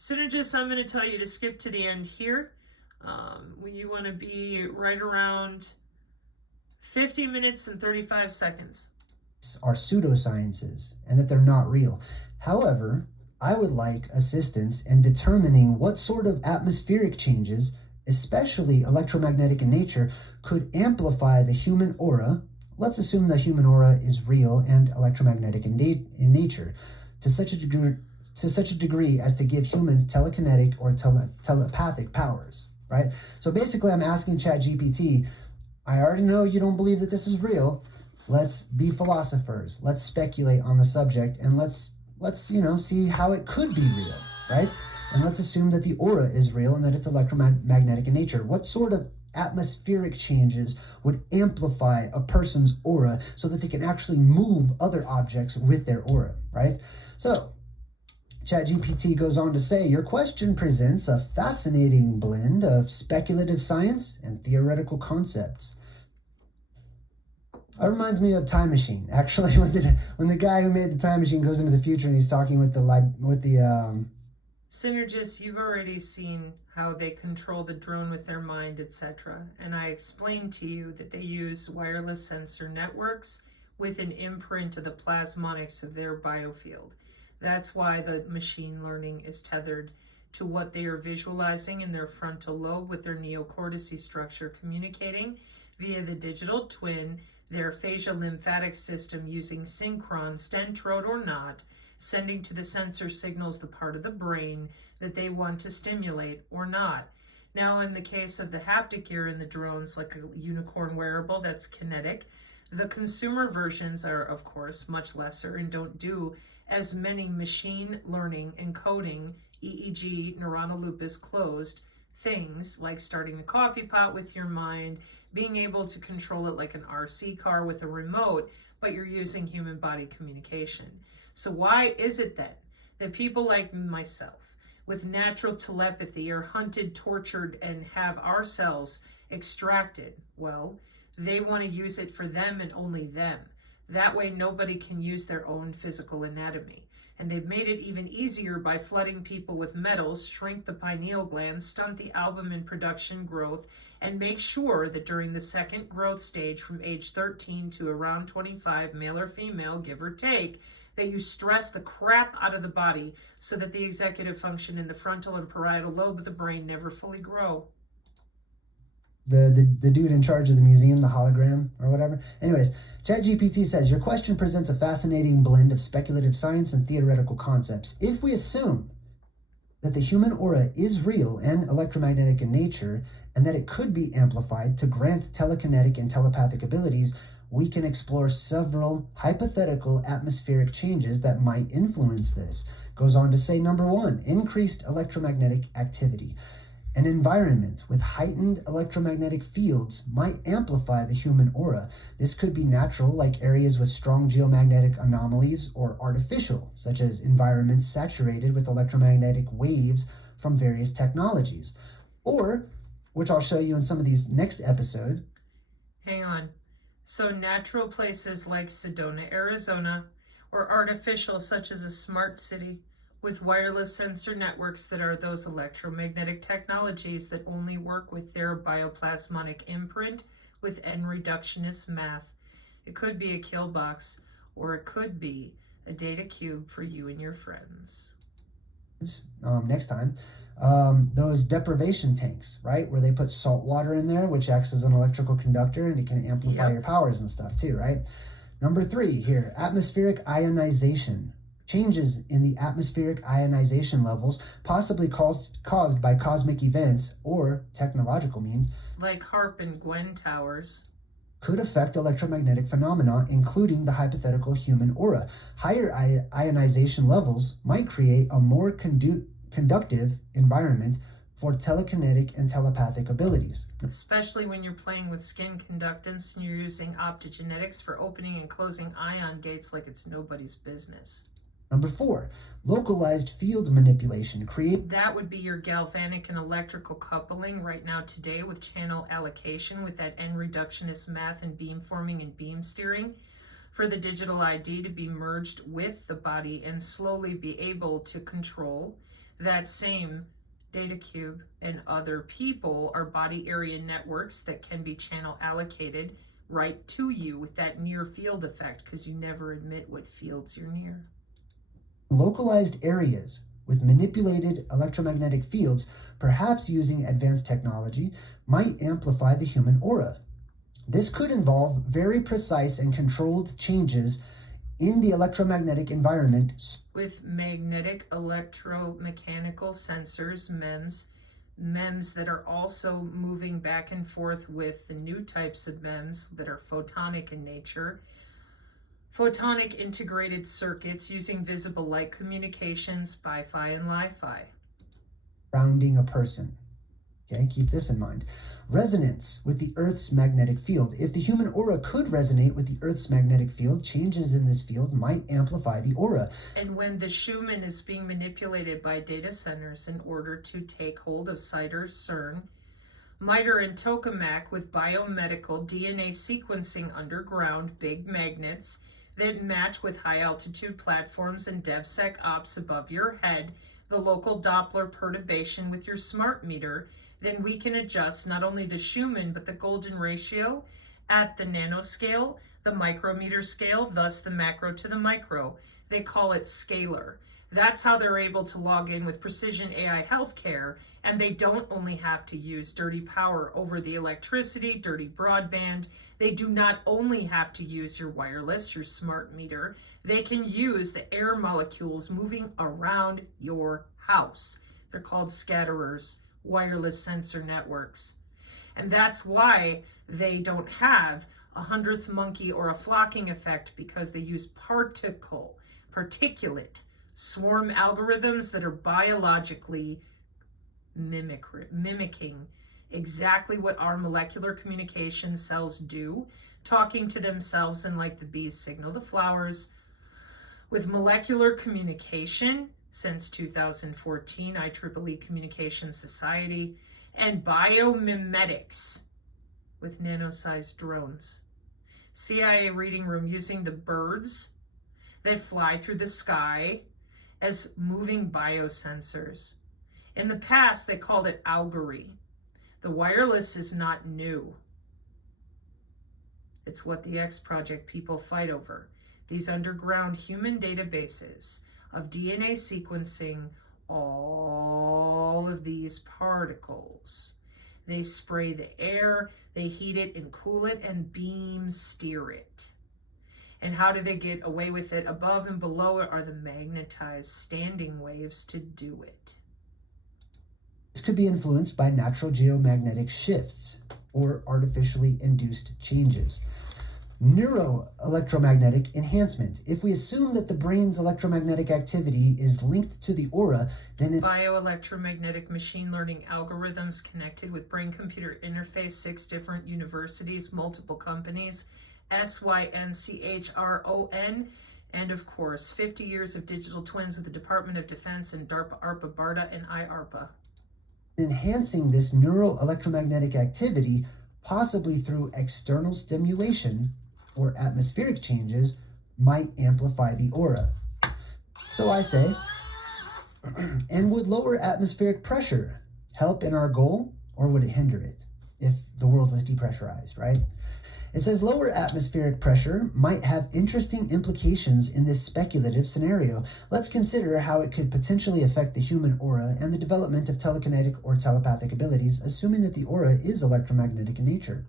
Synergists, I'm going to tell you to skip to the end here. You want to be right around 50 minutes and 35 seconds. Are pseudosciences and that they're not real. However, I would like assistance in determining what sort of atmospheric changes, especially electromagnetic in nature, could amplify the human aura. Let's assume the human aura is real and electromagnetic in nature to such a degree as to give humans telekinetic or telepathic powers, right? So basically I'm asking ChatGPT, I already know you don't believe that this is real. Let's be philosophers. Let's speculate on the subject and let's see how it could be real, right? And let's assume that the aura is real and that it's electromagnetic in nature. What sort of atmospheric changes would amplify a person's aura so that they can actually move other objects with their aura, right? So ChatGPT goes on to say, your question presents a fascinating blend of speculative science and theoretical concepts. It reminds me of Time Machine. Actually, when the guy who made the Time Machine goes into the future and he's talking with the Synergists, you've already seen how they control the drone with their mind, etc. And I explained to you that they use wireless sensor networks with an imprint of the plasmonics of their biofield. That's why the machine learning is tethered to what they are visualizing in their frontal lobe with their neocortice structure communicating via the digital twin, their facial lymphatic system using synchron, stentrode or not, sending to the sensor signals the part of the brain that they want to stimulate or not. Now, in the case of the haptic gear in the drones, like a unicorn wearable that's kinetic, the consumer versions are, of course, much lesser and don't do as many machine learning encoding, EEG, neuronal loop is closed, things like starting the coffee pot with your mind, being able to control it like an RC car with a remote, but you're using human body communication. So why is it then that people like myself with natural telepathy are hunted, tortured, and have our cells extracted? Well, they want to use it for them and only them. That way nobody can use their own physical anatomy. And they've made it even easier by flooding people with metals, shrink the pineal gland, stunt the albumin production growth, and make sure that during the second growth stage from age 13 to around 25, male or female, give or take, that you stress the crap out of the body so that the executive function in the frontal and parietal lobe of the brain never fully grow. The dude in charge of the museum, the hologram or whatever. Anyways, ChatGPT says, your question presents a fascinating blend of speculative science and theoretical concepts. If we assume that the human aura is real and electromagnetic in nature, and that it could be amplified to grant telekinetic and telepathic abilities, we can explore several hypothetical atmospheric changes that might influence this. Goes on to say, number one, increased electromagnetic activity. An environment with heightened electromagnetic fields might amplify the human aura. This could be natural, like areas with strong geomagnetic anomalies, or artificial, such as environments saturated with electromagnetic waves from various technologies. Or, which I'll show you in some of these next episodes. Hang on. So natural places like Sedona, Arizona, or artificial such as a smart city with wireless sensor networks that are those electromagnetic technologies that only work with their bioplasmonic imprint with n-reductionist math. It could be a kill box, or it could be a data cube for you and your friends. Next time, those deprivation tanks, right, where they put salt water in there, which acts as an electrical conductor, and it can amplify your powers and stuff too, right? Number 3 here, atmospheric ionization. Changes in the atmospheric ionization levels, possibly caused by cosmic events or technological means, like HARP and Gwen towers, could affect electromagnetic phenomena, including the hypothetical human aura. Higher ionization levels might create a more conductive environment for telekinetic and telepathic abilities. Especially when you're playing with skin conductance and you're using optogenetics for opening and closing ion gates like it's nobody's business. Number 4, localized field manipulation. That would be your galvanic and electrical coupling right now today with channel allocation with that n-reductionist math and beam forming and beam steering for the digital ID to be merged with the body and slowly be able to control That same data cube and other people are body area networks that can be channel allocated right to you with that near field effect, because you never admit what fields you're near. Localized areas with manipulated electromagnetic fields, perhaps using advanced technology, might amplify the human aura. This could involve very precise and controlled changes in the electromagnetic environment with magnetic electromechanical sensors, MEMS that are also moving back and forth with the new types of MEMS that are photonic in nature. Photonic integrated circuits using visible light communications, Bi-Fi and Li-Fi. Surrounding a person. Okay, keep this in mind. Resonance with the Earth's magnetic field. If the human aura could resonate with the Earth's magnetic field, changes in this field might amplify the aura. And when the Schumann is being manipulated by data centers in order to take hold of CIDR, CERN, MITRE and tokamak with biomedical DNA sequencing underground big magnets that match with high-altitude platforms and DevSecOps above your head, the local Doppler perturbation with your smart meter, then we can adjust not only the Schumann but the golden ratio at the nanoscale, the micrometer scale, thus the macro to the micro. They call it scalar. That's how they're able to log in with precision AI healthcare, and they don't only have to use dirty power over the electricity, dirty broadband. They do not only have to use your wireless, your smart meter. They can use the air molecules moving around your house. They're called scatterers, wireless sensor networks. And that's why they don't have a 100th monkey or a flocking effect, because they use particulate, swarm algorithms that are biologically mimicking exactly what our molecular communication cells do, talking to themselves, and like the bees signal the flowers. With molecular communication, since 2014, IEEE Communication Society, and biomimetics with nano-sized drones. CIA reading room using the birds that fly through the sky as moving biosensors. In the past, they called it augury. The wireless is not new. It's what the X Project people fight over. These underground human databases of DNA sequencing all of these particles. They spray the air, they heat it and cool it, and beam steer it. And how do they get away with it? Above and below it are the magnetized standing waves to do it. This could be influenced by natural geomagnetic shifts or artificially induced changes. Neuroelectromagnetic enhancement. If we assume that the brain's electromagnetic activity is linked to the aura, then bioelectromagnetic machine learning algorithms connected with brain-computer interface, 6 different universities, multiple companies, SYNCHRON, and of course, 50 years of digital twins with the Department of Defense and DARPA, ARPA, BARDA, and IARPA. Enhancing this neuroelectromagnetic activity, possibly through external stimulation or atmospheric changes, might amplify the aura. So I say, and would lower atmospheric pressure help in our goal, or would it hinder it if the world was depressurized, right? It says lower atmospheric pressure might have interesting implications in this speculative scenario. Let's consider how it could potentially affect the human aura and the development of telekinetic or telepathic abilities, assuming that the aura is electromagnetic in nature.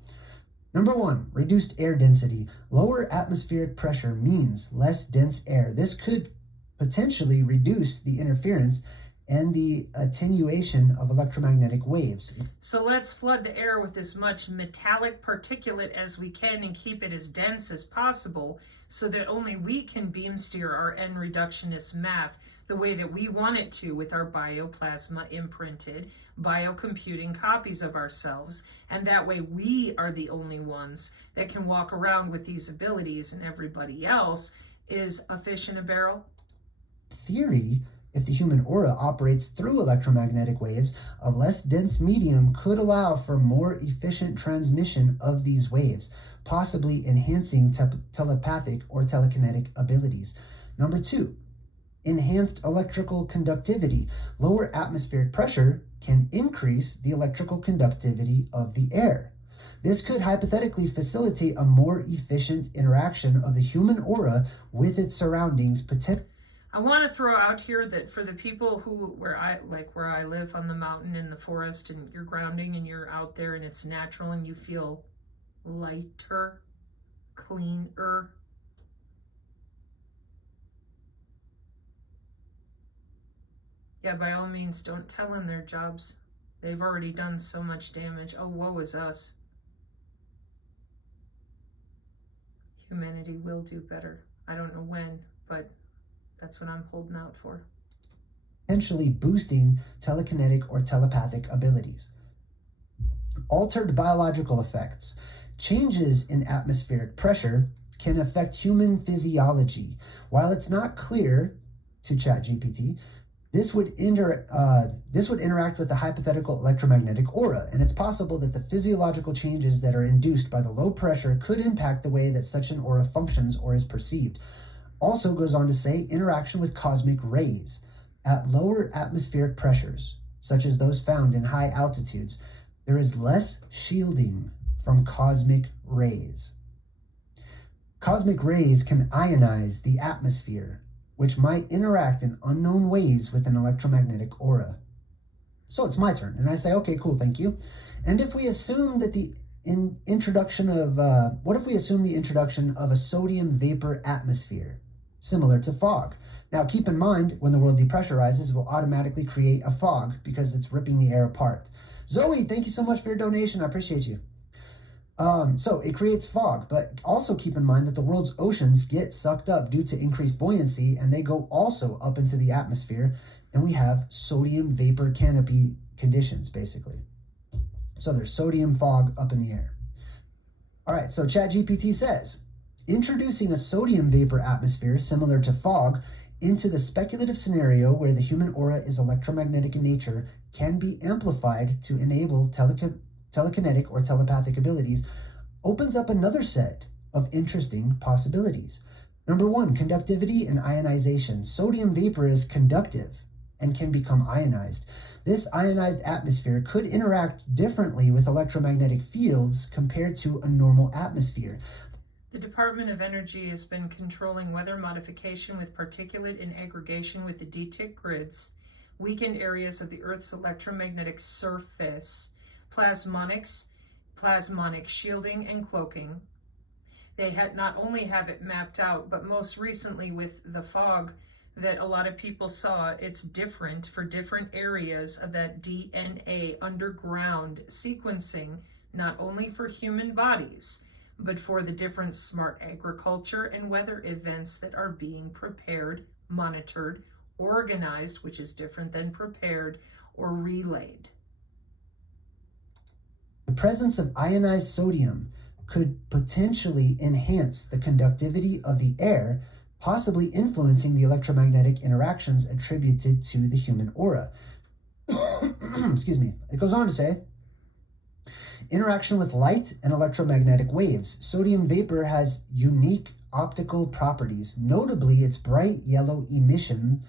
Number 1, reduced air density. Lower atmospheric pressure means less dense air. This could potentially reduce the interference and the attenuation of electromagnetic waves. So let's flood the air with as much metallic particulate as we can and keep it as dense as possible so that only we can beam steer our N reductionist math the way that we want it to with our bioplasma imprinted biocomputing copies of ourselves. And that way we are the only ones that can walk around with these abilities, and everybody else is a fish in a barrel. Theory, if the human aura operates through electromagnetic waves, a less dense medium could allow for more efficient transmission of these waves, possibly enhancing telepathic or telekinetic abilities. Number 2, enhanced electrical conductivity. Lower atmospheric pressure can increase the electrical conductivity of the air. This could hypothetically facilitate a more efficient interaction of the human aura with its surroundings. I want to throw out here that for the people where I live on the mountain in the forest, and you're grounding and you're out there and it's natural and you feel lighter, cleaner. Yeah, by all means, don't tell them their jobs. They've already done so much damage. Oh, woe is us. Humanity will do better. I don't know when, but that's what I'm holding out for. Potentially boosting telekinetic or telepathic abilities. Altered biological effects. Changes in atmospheric pressure can affect human physiology. While it's not clear to ChatGPT, this would interact with the hypothetical electromagnetic aura, and it's possible that the physiological changes that are induced by the low pressure could impact the way that such an aura functions or is perceived. Also goes on to say interaction with cosmic rays. At lower atmospheric pressures, such as those found in high altitudes, there is less shielding from cosmic rays. Cosmic rays can ionize the atmosphere, which might interact in unknown ways with an electromagnetic aura. So it's my turn, and I say, okay, cool, thank you. And if we assume that the introduction of a sodium vapor atmosphere, similar to fog. Now, keep in mind, when the world depressurizes, it will automatically create a fog because it's ripping the air apart. Zoe, thank you so much for your donation. I appreciate you. So it creates fog, but also keep in mind that the world's oceans get sucked up due to increased buoyancy, and they go also up into the atmosphere, and we have sodium vapor canopy conditions, basically. So there's sodium fog up in the air. All right, so ChatGPT says, introducing a sodium vapor atmosphere similar to fog into the speculative scenario where the human aura is electromagnetic in nature can be amplified to enable telekinetic or telepathic abilities opens up another set of interesting possibilities. Number one, conductivity and ionization. Sodium vapor is conductive and can become ionized. This ionized atmosphere could interact differently with electromagnetic fields compared to a normal atmosphere. The Department of Energy has been controlling weather modification with particulate and aggregation with the DTIC grids, weakened areas of the Earth's electromagnetic surface, plasmonic shielding and cloaking. They had not only have it mapped out, but most recently with the fog that a lot of people saw, it's different for different areas of that DNA underground sequencing, not only for human bodies, but for the different smart agriculture and weather events that are being prepared, monitored, organized, which is different than prepared, or relayed. The presence of ionized sodium could potentially enhance the conductivity of the air, possibly influencing the electromagnetic interactions attributed to the human aura. Excuse me. It goes on to say, interaction with light and electromagnetic waves. Sodium vapor has unique optical properties, notably its bright yellow emission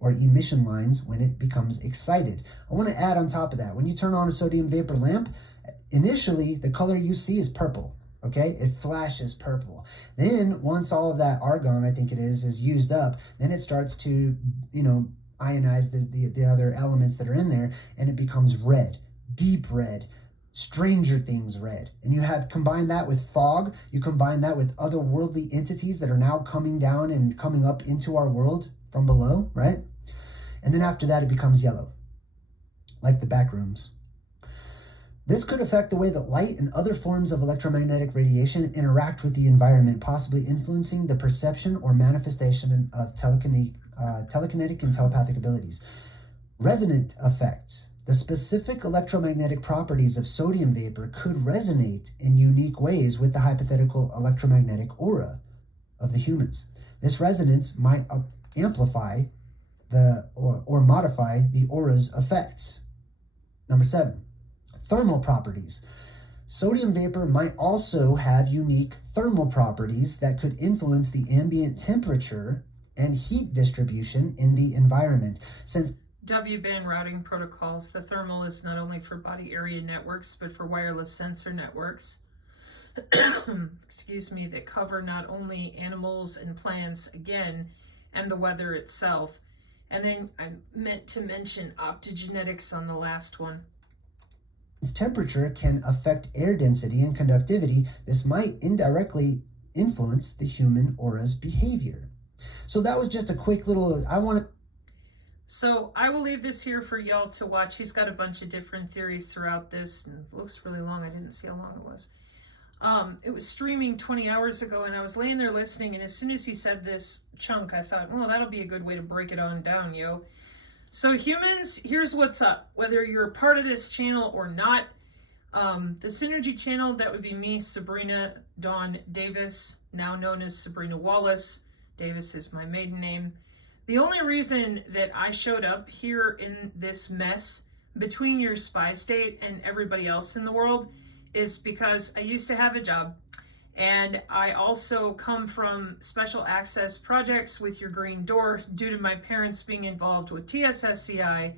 lines when it becomes excited. I want to add on top of that, when you turn on a sodium vapor lamp, initially the color you see is purple. Okay, it flashes purple. Then once all of that argon, I think it is used up, then it starts to, ionize the other elements that are in there, and it becomes red, deep red, Stranger Things red. And you have combined that with fog, you combine that with otherworldly entities that are now coming down and coming up into our world from below, right? And then after that, it becomes yellow, like the back rooms. This could affect the way that light and other forms of electromagnetic radiation interact with the environment, possibly influencing the perception or manifestation of telekinetic and telepathic abilities. Resonant effects. The specific electromagnetic properties of sodium vapor could resonate in unique ways with the hypothetical electromagnetic aura of the humans. This resonance might amplify or modify the aura's effects. Number 7. Thermal properties. Sodium vapor might also have unique thermal properties that could influence the ambient temperature and heat distribution in the environment. Since W-band routing protocols, the thermal is not only for body area networks, but for wireless sensor networks. Excuse me, that cover not only animals and plants, again, and the weather itself. And then I meant to mention optogenetics on the last one. Temperature can affect air density and conductivity. This might indirectly influence the human aura's behavior. So that was just a quick little, So I will leave this here for y'all to watch. He's got a bunch of different theories throughout this, and it looks really long. I didn't see how long it was. It was streaming 20 hours ago, and I was laying there listening, and as soon as he said this chunk, I thought, well, that'll be a good way to break it on down, yo. So humans, here's what's up. Whether you're a part of this channel or not, the Synergy channel, that would be me, Sabrina Dawn Davis, now known as Sabrina Wallace. Davis is my maiden name. The only reason that I showed up here in this mess between your spy state and everybody else in the world is because I used to have a job, and I also come from special access projects with your green door due to my parents being involved with TSSCI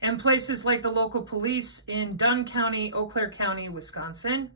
and places like the local police in Dunn County, Eau Claire County, Wisconsin.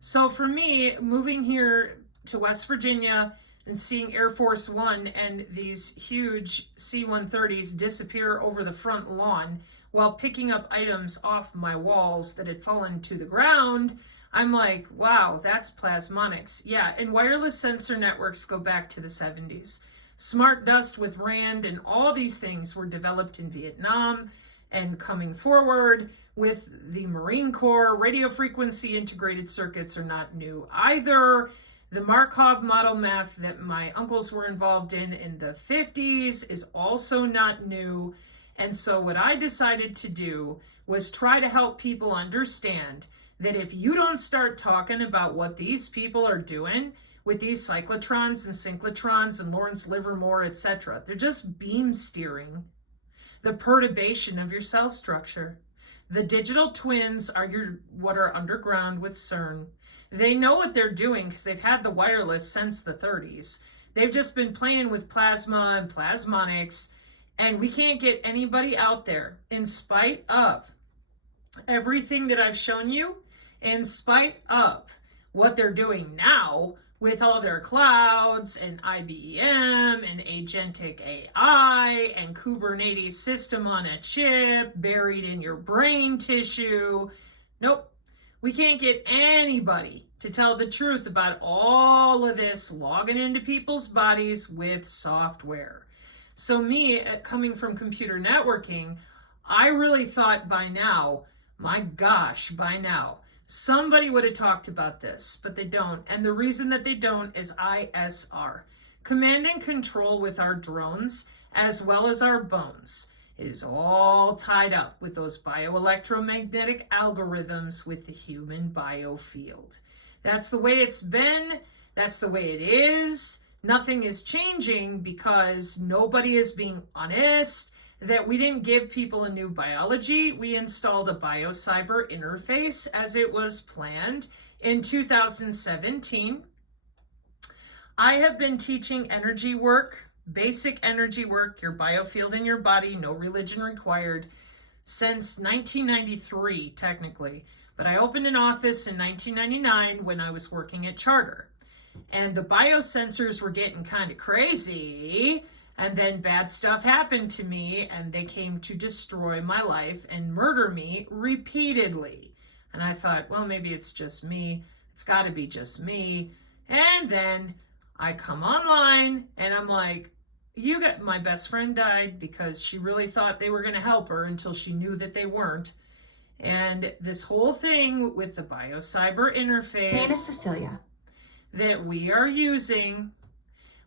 So for me, moving here to West Virginia and seeing Air Force One and these huge C-130s disappear over the front lawn while picking up items off my walls that had fallen to the ground, I'm like, wow, that's plasmonics. Yeah, and wireless sensor networks go back to the 70s. Smart dust with RAND and all these things were developed in Vietnam and coming forward with the Marine Corps. Radio frequency integrated circuits are not new either. The Markov model math that my uncles were involved in the 50s is also not new. And so what I decided to do was try to help people understand that if you don't start talking about what these people are doing with these cyclotrons and synclotrons and Lawrence Livermore, etc., they're just beam steering the perturbation of your cell structure. The digital twins are what are underground with CERN. They know what they're doing because they've had the wireless since the 30s. They've just been playing with plasma and plasmonics, and we can't get anybody out there in spite of everything that I've shown you, in spite of what they're doing now with all their clouds and IBM and agentic AI and Kubernetes system on a chip buried in your brain tissue. Nope. We can't get anybody to tell the truth about all of this logging into people's bodies with software. So me, coming from computer networking, I really thought by now, my gosh, by now, somebody would have talked about this, but they don't. And the reason that they don't is ISR. Command and control with our drones, as well as our bones, is all tied up with those bioelectromagnetic algorithms with the human biofield. That's the way it's been. That's the way it is. Nothing is changing because nobody is being honest that we didn't give people a new biology. We installed a biocyber interface as it was planned in 2017. I have been teaching energy work, basic energy work, your biofield in your body, no religion required, since 1993, technically. But I opened an office in 1999 when I was working at Charter. And the biosensors were getting kind of crazy. And then bad stuff happened to me, and they came to destroy my life and murder me repeatedly. And I thought, well, maybe it's just me. It's got to be just me. And then I come online, and I'm like, my best friend died because she really thought they were going to help her until she knew that they weren't. And this whole thing with the biocyber interface. Name is Cecilia. That we are using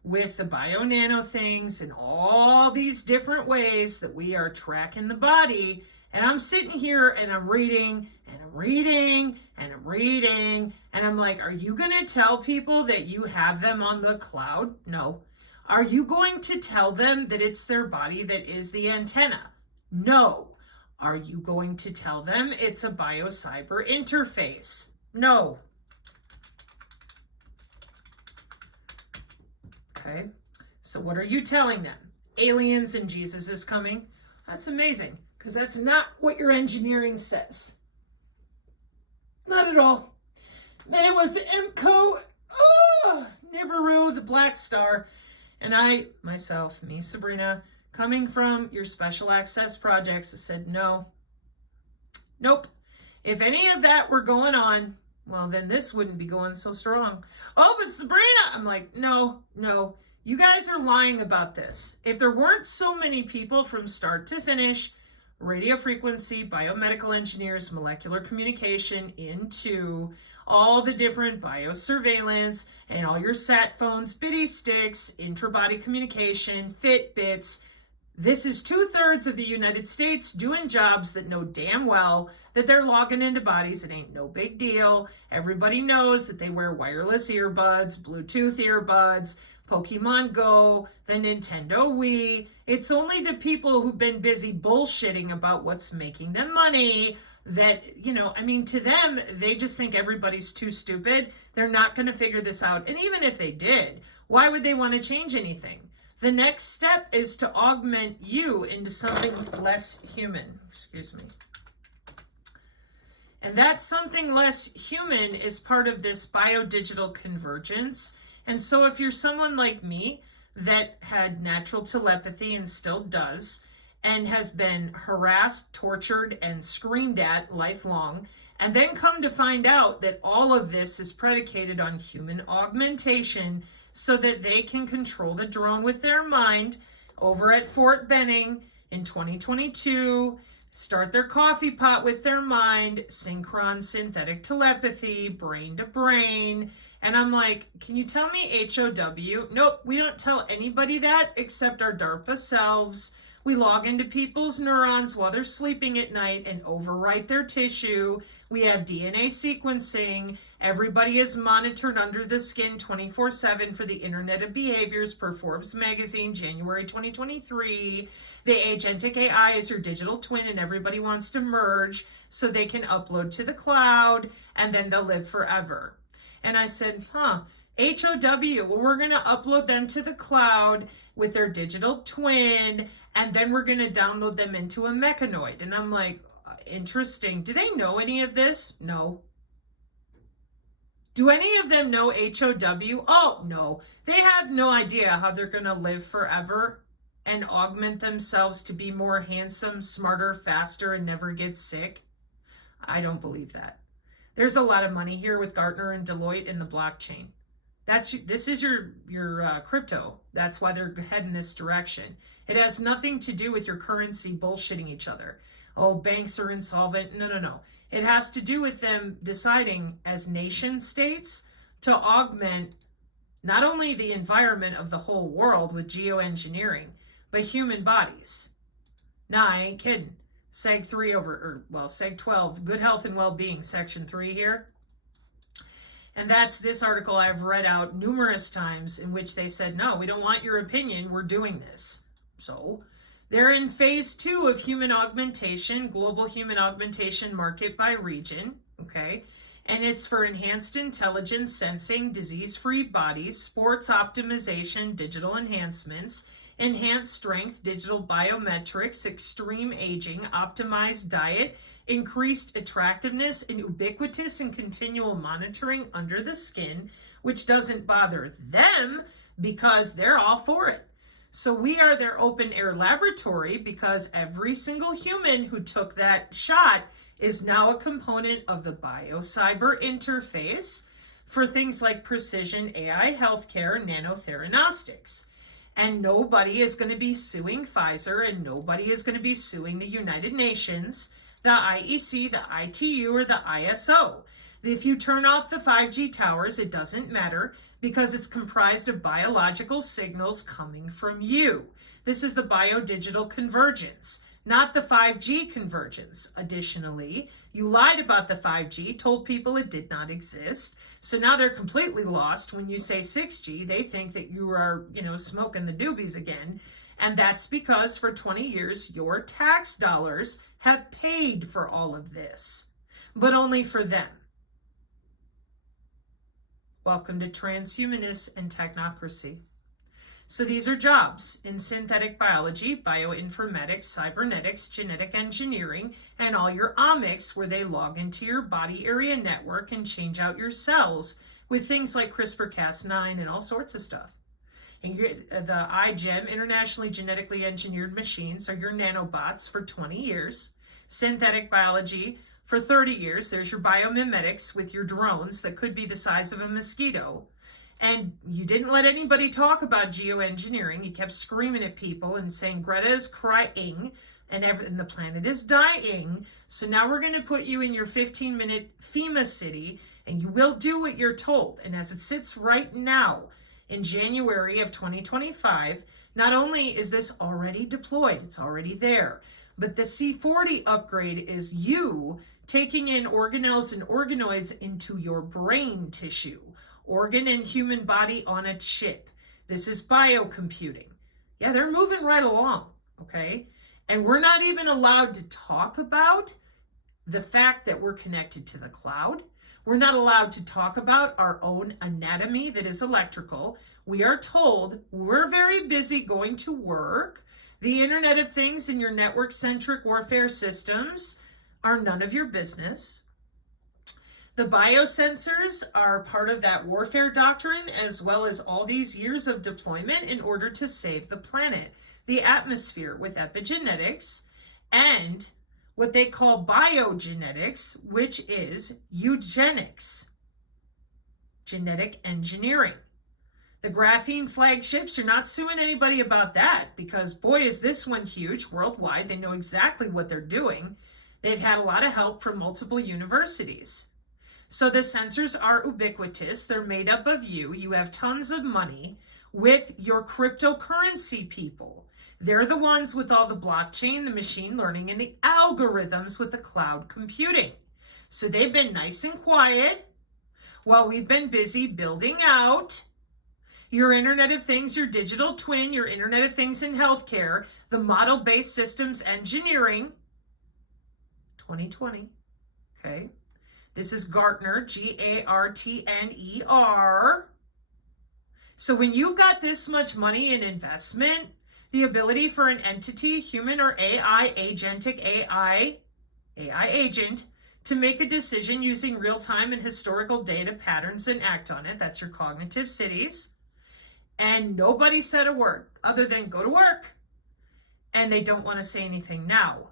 with the bio-nano things and all these different ways that we are tracking the body. And I'm sitting here and I'm reading and I'm reading and I'm reading. And I'm like, are you going to tell people that you have them on the cloud? No. Are you going to tell them that it's their body that is the antenna? No. Are you going to tell them it's a biocyber interface? No. Okay, So what are you telling them? Aliens and Jesus is coming? That's amazing, because that's not what your engineering says. Not at all. Then it was the MCO, Nibiru, the Black Star, and I, myself, me, Sabrina, coming from your special access projects, said no. Nope. If any of that were going on, well, then this wouldn't be going so strong. Oh, but Sabrina, I'm like, no. You guys are lying about this. If there weren't so many people from start to finish, radio frequency, biomedical engineers, molecular communication into all the different biosurveillance and all your sat phones, bitty sticks, intra-body communication, Fitbits. This is 2/3 of the United States doing jobs that know damn well that they're logging into bodies. It ain't no big deal. Everybody knows that they wear wireless earbuds, Bluetooth earbuds, Pokemon Go, the Nintendo Wii. It's only the people who've been busy bullshitting about what's making them money that, to them, they just think everybody's too stupid. They're not going to figure this out. And even if they did, why would they want to change anything? The next step is to augment you into something less human. Excuse me. And that something less human is part of this biodigital convergence. And so if you're someone like me that had natural telepathy and still does, and has been harassed, tortured, and screamed at lifelong, and then come to find out that all of this is predicated on human augmentation so that they can control the drone with their mind over at Fort Benning in 2022, start their coffee pot with their mind, synchron synthetic telepathy, brain to brain. And I'm like, can you tell me HOW? Nope, we don't tell anybody that except our DARPA selves. We log into people's neurons while they're sleeping at night and overwrite their tissue. We have DNA sequencing. Everybody is monitored under the skin 24/7 for the Internet of Behaviors per Forbes magazine, January 2023. The agentic AI is your digital twin, and everybody wants to merge so they can upload to the cloud, and then they'll live forever. And I said, HOW, well, we're going to upload them to the cloud with their digital twin, and then we're going to download them into a mechanoid. And I'm like, interesting. Do they know any of this? No. Do any of them know HOW? Oh, no. They have no idea how they're going to live forever and augment themselves to be more handsome, smarter, faster, and never get sick. I don't believe that. There's a lot of money here with Gartner and Deloitte in the blockchain. This is your crypto. That's why they're heading this direction. It has nothing to do with your currency bullshitting each other. Oh, banks are insolvent. No. It has to do with them deciding as nation states to augment not only the environment of the whole world with geoengineering, but human bodies. Nah, I ain't kidding. Seg 12, Good Health and Well-Being, Section 3 here. And that's this article I've read out numerous times in which they said, no, we don't want your opinion, we're doing this. So they're in phase 2 of human augmentation, global human augmentation market by region, okay? And it's for enhanced intelligence, sensing, disease-free bodies, sports optimization, digital enhancements, enhanced strength, digital biometrics, extreme aging, optimized diet, increased attractiveness, and ubiquitous and continual monitoring under the skin, which doesn't bother them because they're all for it. So we are their open air laboratory because every single human who took that shot is now a component of the bio-cyber interface for things like precision AI healthcare and nanotheranostics. And nobody is going to be suing Pfizer, and nobody is going to be suing the United Nations, the IEC, the ITU, or the ISO. If you turn off the 5G towers, it doesn't matter because it's comprised of biological signals coming from you. This is the biodigital convergence, not the 5G convergence. Additionally, you lied about the 5G, told people it did not exist. So now they're completely lost. When you say 6G, they think that you are, smoking the doobies again. And that's because for 20 years, your tax dollars have paid for all of this, but only for them. Welcome to transhumanists and technocracy. So these are jobs in synthetic biology, bioinformatics, cybernetics, genetic engineering, and all your omics, where they log into your body area network and change out your cells with things like CRISPR-Cas9 and all sorts of stuff. And the iGEM, internationally genetically engineered machines, are your nanobots for 20 years. Synthetic biology for 30 years. There's your biomimetics with your drones that could be the size of a mosquito. And you didn't let anybody talk about geoengineering. You kept screaming at people and saying Greta is crying and the planet is dying. So now we're going to put you in your 15-minute FEMA city, and you will do what you're told. And as it sits right now in January of 2025, not only is this already deployed, it's already there, but the C40 upgrade is you taking in organelles and organoids into your brain tissue. Organ and human body on a chip. This is biocomputing. Yeah, they're moving right along, okay? And we're not even allowed to talk about the fact that we're connected to the cloud. We're not allowed to talk about our own anatomy that is electrical. We are told we're very busy going to work. The Internet of Things and your network-centric warfare systems are none of your business. The biosensors are part of that warfare doctrine, as well as all these years of deployment in order to save the planet, the atmosphere, with epigenetics, and what they call biogenetics, which is eugenics, genetic engineering. The graphene flagships, you're not suing anybody about that, because boy, is this one huge worldwide. They know exactly what they're doing. They've had a lot of help from multiple universities. So the sensors are ubiquitous. They're made up of you. You have tons of money with your cryptocurrency people. They're the ones with all the blockchain, the machine learning, and the algorithms with the cloud computing. So they've been nice and quiet while we've been busy building out your Internet of Things, your digital twin, your Internet of Things in healthcare, the model-based systems engineering. 2020, okay? This is Gartner, Gartner. So when you've got this much money in investment, the ability for an entity, human or AI, agentic AI agent, to make a decision using real-time and historical data patterns and act on it, that's your cognitive cities. And nobody said a word other than go to work. And they don't want to say anything now.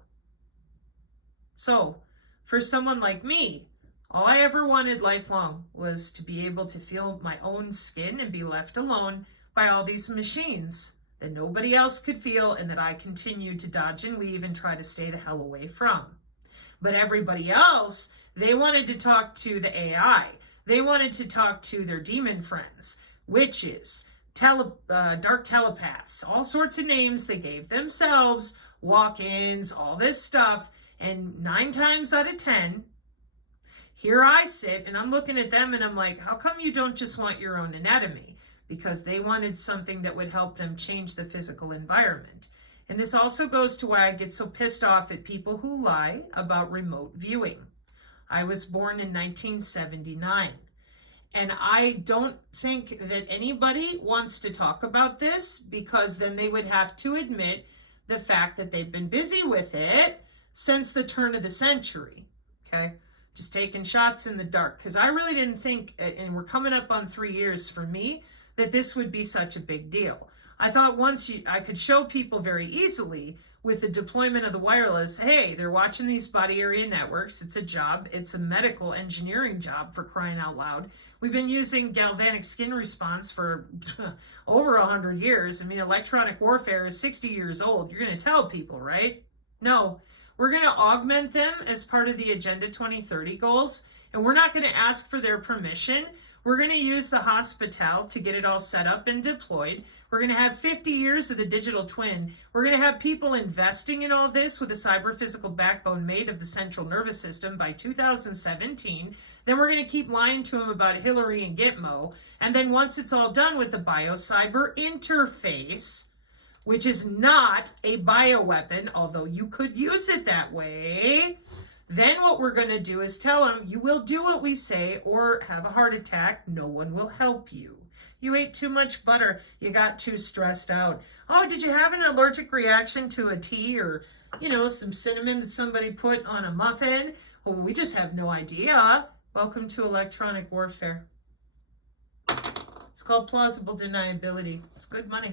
So for someone like me, all I ever wanted lifelong was to be able to feel my own skin and be left alone by all these machines that nobody else could feel and that I continued to dodge and weave and try to stay the hell away from. But everybody else, they wanted to talk to the AI. They wanted to talk to their demon friends, witches, dark telepaths, all sorts of names they gave themselves, walk-ins, all this stuff. And 9 times out of 10, here I sit and I'm looking at them and I'm like, how come you don't just want your own anatomy? Because they wanted something that would help them change the physical environment. And this also goes to why I get so pissed off at people who lie about remote viewing. I was born in 1979. And I don't think that anybody wants to talk about this, because then they would have to admit the fact that they've been busy with it since the turn of the century, okay? Just taking shots in the dark, because I really didn't think, and we're coming up on 3 years for me, that this would be such a big deal. I thought I could show people very easily with the deployment of the wireless, hey, they're watching these body area networks. It's a job. It's a medical engineering job, for crying out loud. We've been using galvanic skin response for over 100 years. I mean, electronic warfare is 60 years old. You're going to tell people, right? No, we're going to augment them as part of the Agenda 2030 goals, and we're not going to ask for their permission. We're going to use the hospital to get it all set up and deployed. We're going to have 50 years of the digital twin. We're going to have people investing in all this with a cyber-physical backbone made of the central nervous system by 2017. Then we're going to keep lying to them about Hillary and Gitmo. And then once it's all done with the bio-cyber interface, which is not a bioweapon, although you could use it that way, then what we're going to do is tell them, you will do what we say or have a heart attack. No one will help you. You ate too much butter. You got too stressed out. Oh, did you have an allergic reaction to a tea or, some cinnamon that somebody put on a muffin? Well, we just have no idea. Welcome to electronic warfare. It's called plausible deniability. It's good money.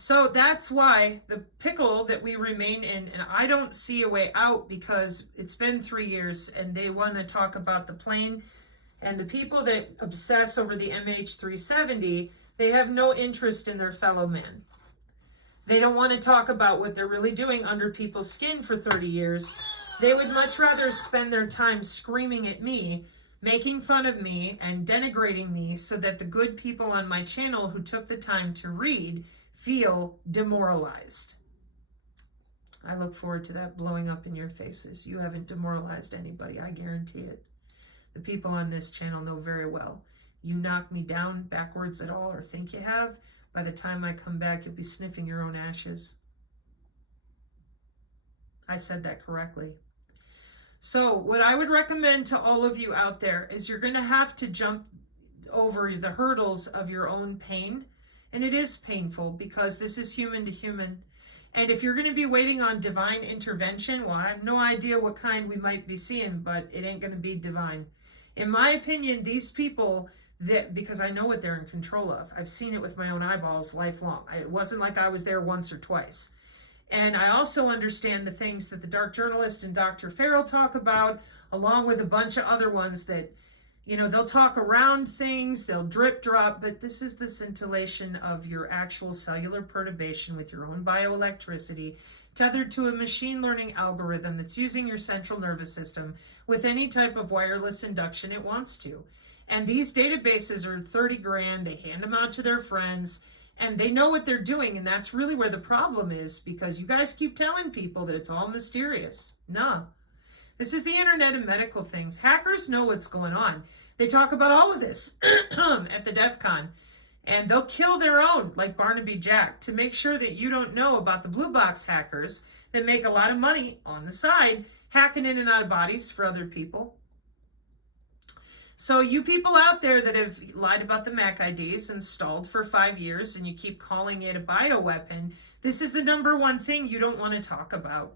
So that's why the pickle that we remain in, and I don't see a way out because it's been 3 years and they want to talk about the plane, and the people that obsess over the MH370, they have no interest in their fellow man. They don't want to talk about what they're really doing under people's skin for 30 years. They would much rather spend their time screaming at me, making fun of me, and denigrating me so that the good people on my channel who took the time to read feel demoralized. I look forward to that blowing up in your faces. You haven't demoralized anybody, I guarantee it. The people on this channel know very well. You knock me down backwards at all or think you have, by the time I come back, you'll be sniffing your own ashes. I said that correctly. So what I would recommend to all of you out there is you're going to have to jump over the hurdles of your own pain. And it is painful because this is human to human. And if you're going to be waiting on divine intervention, well, I have no idea what kind we might be seeing, but it ain't going to be divine. In my opinion, these people, because I know what they're in control of. I've seen it with my own eyeballs lifelong. It wasn't like I was there once or twice. And I also understand the things that the Dark Journalist and Dr. Farrell talk about, along with a bunch of other ones that, they'll talk around things, they'll drip drop, but this is the scintillation of your actual cellular perturbation with your own bioelectricity tethered to a machine learning algorithm that's using your central nervous system with any type of wireless induction it wants to. And these databases are 30 grand, they hand them out to their friends, and they know what they're doing, and that's really where the problem is, because you guys keep telling people that it's all mysterious. No. This is the internet and medical things. Hackers know what's going on. They talk about all of this at the DEF CON. And they'll kill their own, like Barnaby Jack, to make sure that you don't know about the blue box hackers that make a lot of money on the side, hacking in and out of bodies for other people. So you people out there that have lied about the MAC IDs and stalled for 5 years and you keep calling it a bioweapon, this is the number one thing you don't want to talk about.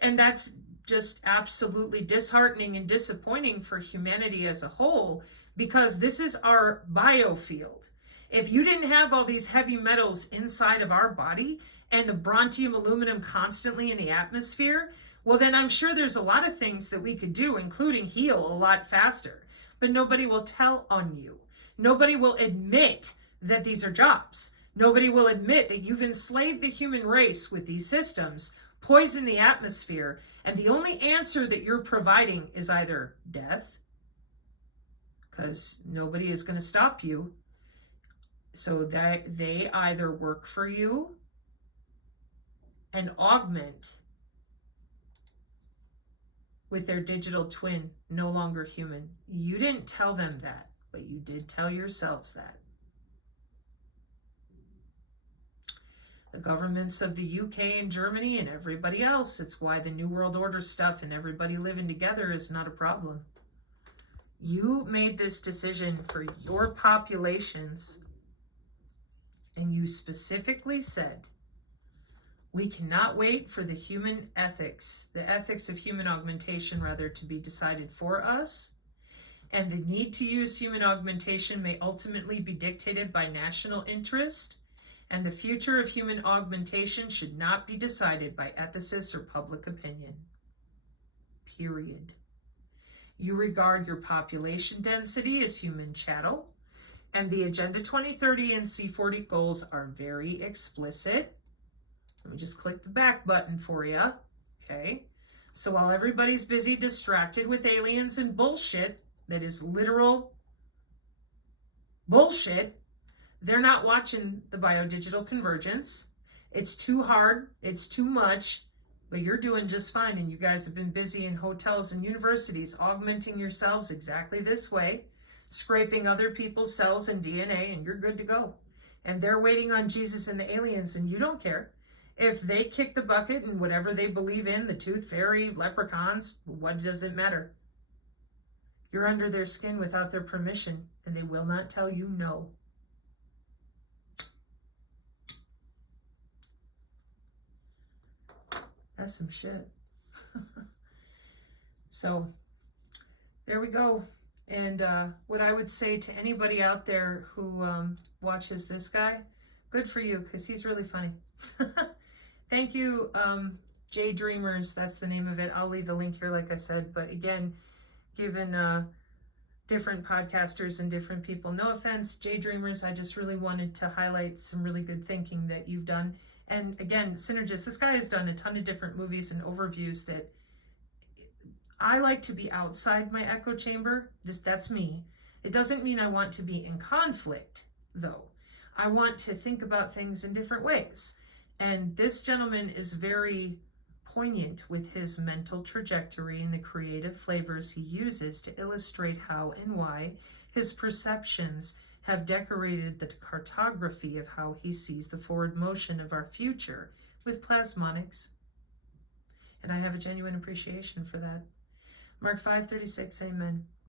And that's just absolutely disheartening and disappointing for humanity as a whole, because this is our biofield. If you didn't have all these heavy metals inside of our body and the brontium aluminum constantly in the atmosphere, well then I'm sure there's a lot of things that we could do, including heal a lot faster. But nobody will tell on you. Nobody will admit that these are jobs. Nobody will admit that you've enslaved the human race with these systems, poison the atmosphere, and the only answer that you're providing is either death, because nobody is going to stop you, so that they either work for you and augment with their digital twin, no longer human. You didn't tell them that, but you did tell yourselves that. The governments of the UK and Germany and everybody else, it's why the New World Order stuff and everybody living together is not a problem. You made this decision for your populations, and you specifically said, we cannot wait for the human ethics, the ethics of human augmentation rather, to be decided for us. And the need to use human augmentation may ultimately be dictated by national interest. And the future of human augmentation should not be decided by ethicists or public opinion. Period. You regard your population density as human chattel. And the Agenda 2030 and C40 goals are very explicit. Let me just click the back button for you. Okay. So while everybody's busy distracted with aliens and bullshit, that is literal bullshit, they're not watching the biodigital convergence. It's too hard. It's too much. But you're doing just fine. And you guys have been busy in hotels and universities augmenting yourselves exactly this way, scraping other people's cells and DNA, and you're good to go. And they're waiting on Jesus and the aliens, and you don't care. If they kick the bucket and whatever they believe in, the tooth fairy, leprechauns, what does it matter? You're under their skin without their permission, and they will not tell you no. That's some shit. So there we go. And what I would say to anybody out there who watches this guy, good for you, because he's really funny. Thank you, J Dreamers. That's the name of it. I'll leave the link here, like I said. But again, given different podcasters and different people, no offense, J Dreamers, I just really wanted to highlight some really good thinking that you've done. And again, Synergist, this guy has done a ton of different movies and overviews that I like to be outside my echo chamber. Just that's me. It doesn't mean I want to be in conflict, though. I want to think about things in different ways. And this gentleman is very poignant with his mental trajectory and the creative flavors he uses to illustrate how and why his perceptions have decorated the cartography of how he sees the forward motion of our future with plasmonics. And I have a genuine appreciation for that. Mark 5:36, amen.